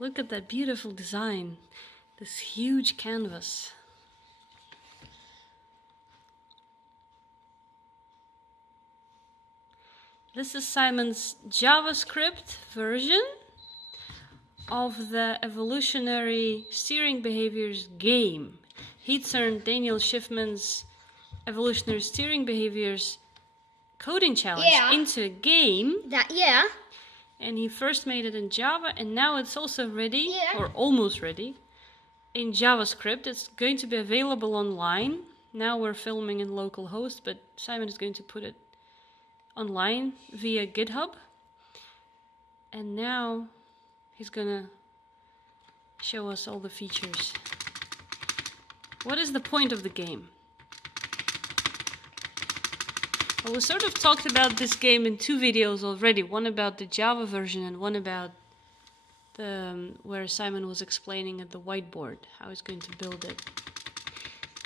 Look at that beautiful design. This huge canvas. This is Simon's JavaScript version of the Evolutionary Steering Behaviors game. He turned Daniel Shiffman's Evolutionary Steering Behaviors Coding Challenge into a game. And he first made it in Java, and now it's also ready, or almost ready, in JavaScript. It's going to be available online. Now we're filming in localhost, but Simon is going to put it online via GitHub. And now he's gonna show us all the features. What is the point of the game? Well, we sort of talked about this game in 2 videos already. One about the Java version and one about the where Simon was explaining at the whiteboard how he's going to build it.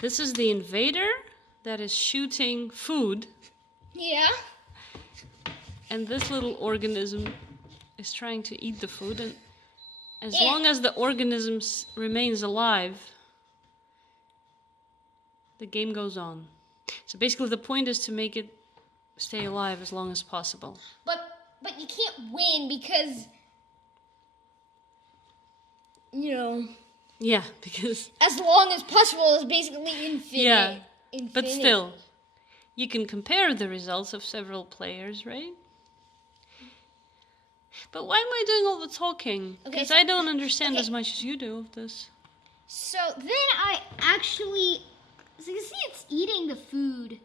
This is the invader that is shooting food. Yeah. And this little organism is trying to eat the food, and as long as the organism remains alive, the game goes on. So basically the point is to make it stay alive as long as possible. But you can't win because, you know. Yeah, because as long as possible is basically infinite. Yeah, infinite. But still, you can compare the results of several players, right? But why am I doing all the talking? Because I don't understand as much as you do of this. So then I actually, so you see it's eating the food.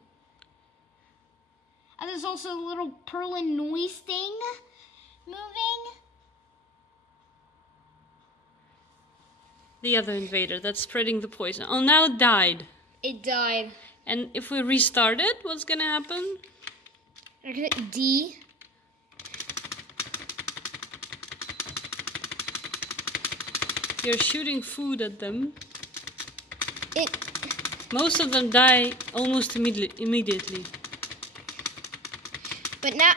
And there's also a little Perlin noise thing moving. The other invader that's spreading the poison. Oh, now it died. It died. And if we restart it, what's gonna happen? I hit D. You're shooting food at them. Most of them die almost immediately. But now...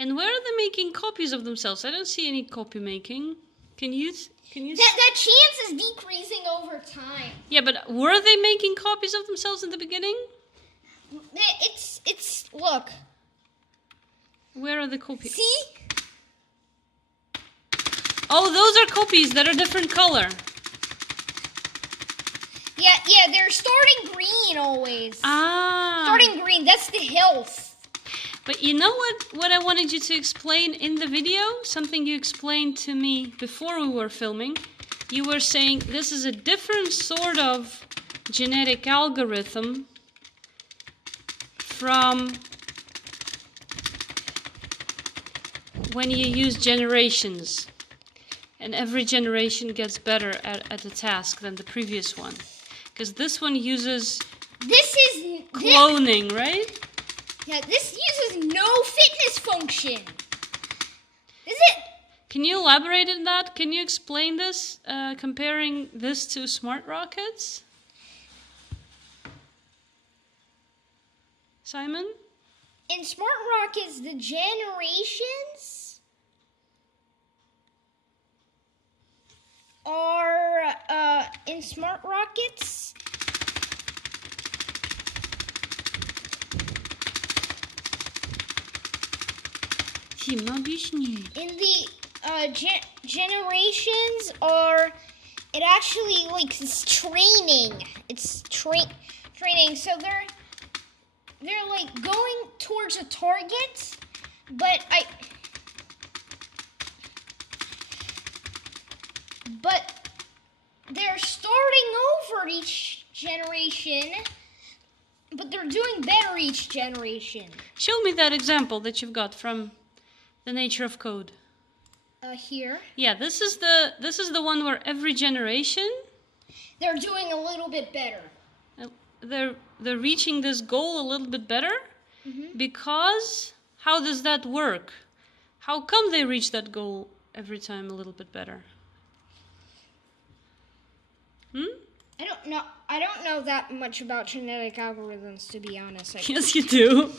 And where are they making copies of themselves? I don't see any copy making. Can you? That chance is decreasing over time. Yeah, but were they making copies of themselves in the beginning? It's look. Where are the copies? See? Oh, those are copies that are different color. Yeah, they're starting green always. Ah. Starting green, that's the health. But you know what I wanted you to explain in the video? Something you explained to me before we were filming. You were saying this is a different sort of genetic algorithm from when you use generations. And every generation gets better at a task than the previous one. Because this one uses cloning, right? Yeah, this uses no fitness function. Is it? Can you elaborate on that? Can you explain this, comparing this to smart rockets? Simon? In smart rockets, the generations are, in smart rockets, in the generations are, it actually like it's training. It's training. So they're like going towards a target, but they're starting over each generation, but they're doing better each generation. Show me that example that you've got from The Nature of Code. Here. Yeah, this is the one where every generation they're doing a little bit better. They're reaching this goal a little bit better, because how does that work? How come they reach that goal every time a little bit better? I don't know that much about genetic algorithms, to be honest. Yes, you do.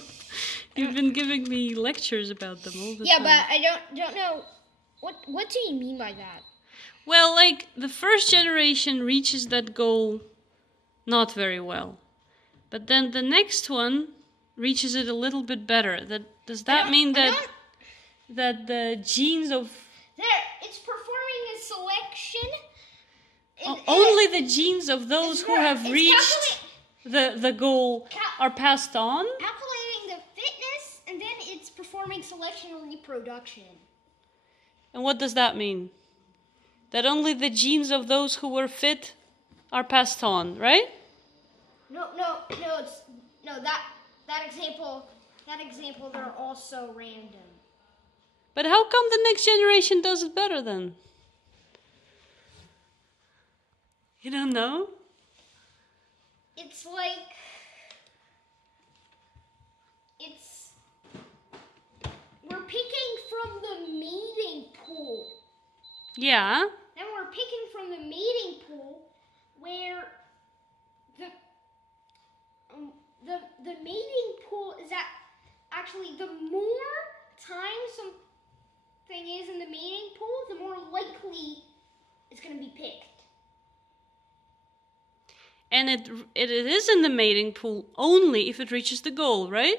You've been giving me lectures about them all the time. Yeah, but I don't know. What do you mean by that? Well, like, the first generation reaches that goal not very well. But then the next one reaches it a little bit better. Does that mean that the genes of... It's performing a selection. Only the genes of those who have reached the goal are passed on? Calculating the fitness, and then it's performing selection and reproduction. And what does that mean? That only the genes of those who were fit are passed on, right? No. That example, they're also random. But how come the next generation does it better then? You don't know? It's like we're picking from the mating pool. Yeah. Then we're picking from the mating pool where the mating pool is actually the more time something is in the mating pool, the more likely it's going to be picked. And it is in the mating pool only if it reaches the goal, right?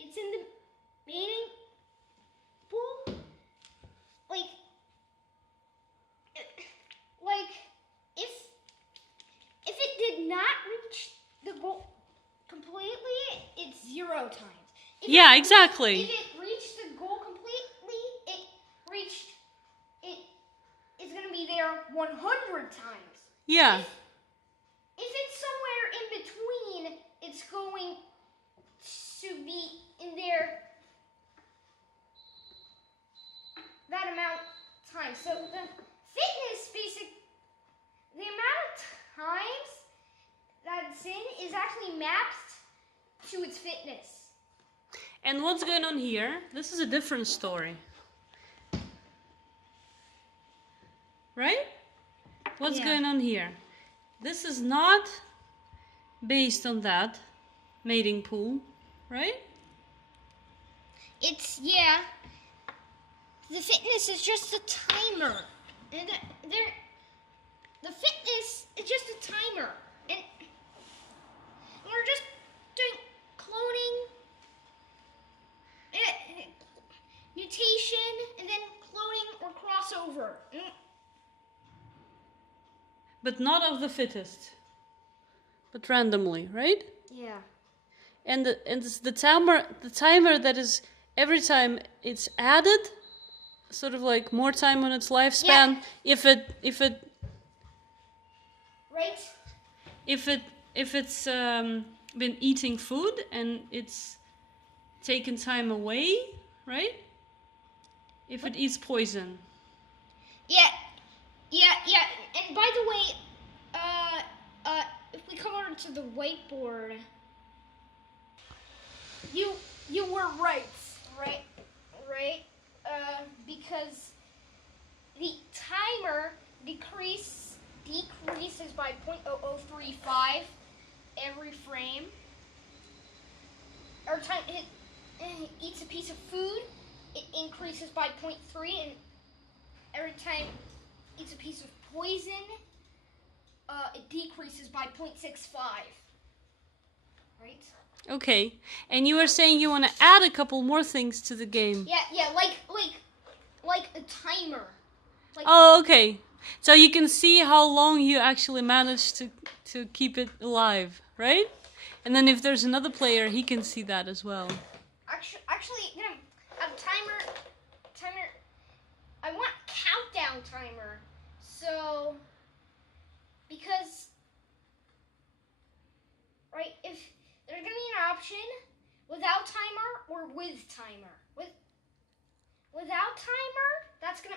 It's in the mating pool, like if it did not reach the goal completely, it's 0 times. Exactly. If it reached the goal completely, it's going to be there 100 times. Yeah. If it's somewhere in between, it's going to be in there that amount of time. So the fitness, the amount of times that it's in is actually mapped to its fitness. And what's going on here? This is a different story. Right? What's going on here? This is not based on that mating pool, right? The fitness is just a timer. And the fitness is just a timer. And we're just doing cloning, mutation, and then cloning or crossover. But not of the fittest. But randomly, right? Yeah. And the timer that is every time it's added, sort of like more time on its lifespan. Yeah. If it's been eating food and it's taken time away, right? If it eats poison. Yeah. And by the way, if we come over to the whiteboard, you were right? Because the timer decreases by 0.0035 every frame. Every time it eats a piece of food, it increases by 0.3, and every time it eats a piece of poison, it decreases by 0.65. Right? Okay. And you were saying you want to add a couple more things to the game. Yeah, like a timer. Oh, okay. So you can see how long you actually managed to keep it alive, right? And then if there's another player, he can see that as well. Actually, a timer. I want countdown timer. So, because, right, if there's gonna be an option without timer or with timer. Without timer, that's going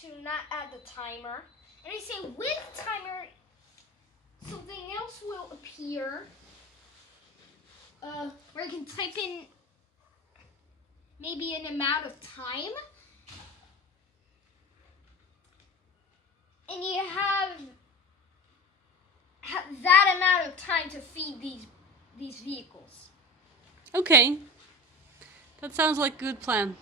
to not add the timer. And I say with timer, something else will appear where you can type in maybe an amount of time. And you have that amount of time to feed these vehicles. Okay. That sounds like a good plan.